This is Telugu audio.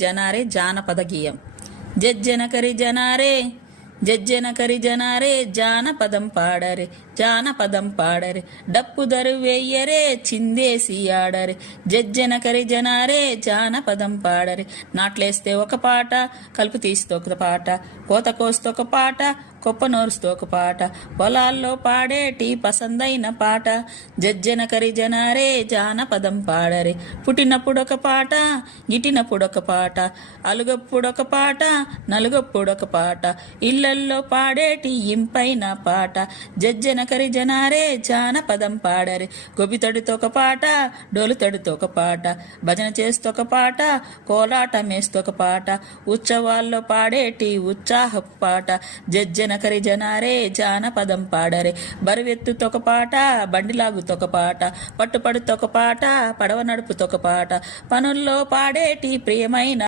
జనారే జానపద గేయం. జజ్జనకరి జనారే జజ్జనకరి జనారే జానపదం పాడరే జానపదం పాడరే డప్పు దరు వేయ్యరే చిందేసి ఆడరే జజ్జనకరి జనారే జానపదం పాడరే. నాట్లేస్తే ఒక పాట, కలుపు తీస్తే ఒక పాట, కోత కోస్తే ఒక పాట, కొప్ప నోరుస్తూ ఒక పాట, పొలాల్లో పాడేటి పసందైన పాట. జజ్జనకరి జనారే జానపదం పాడరే. పుట్టినప్పుడొక పాట, గిటినప్పుడొక పాట, అలుగప్పుడొక పాట, నలుగప్పుడొక పాట, ఇళ్లల్లో పాడేటి ఇంపైన పాట. జజ్జనకరి జనారే జానపదం పాడరే. గొబితడితో ఒక పాట, డోలుతడితో ఒక పాట, భజన చేస్తొక పాట, కోలాటమేస్తొక పాట, ఉత్సవాల్లో పాడేటి ఉత్సాహపు పాట. జజ్జనకరి జనారే జానపదం పాడరే. బరువెత్తుతొక పాట, బండిలాగుతొక పాట, పట్టుపడుతొక పాట, పడవ నడుపుతొక పాట, పనుల్లో పాడేటి ప్రియమైన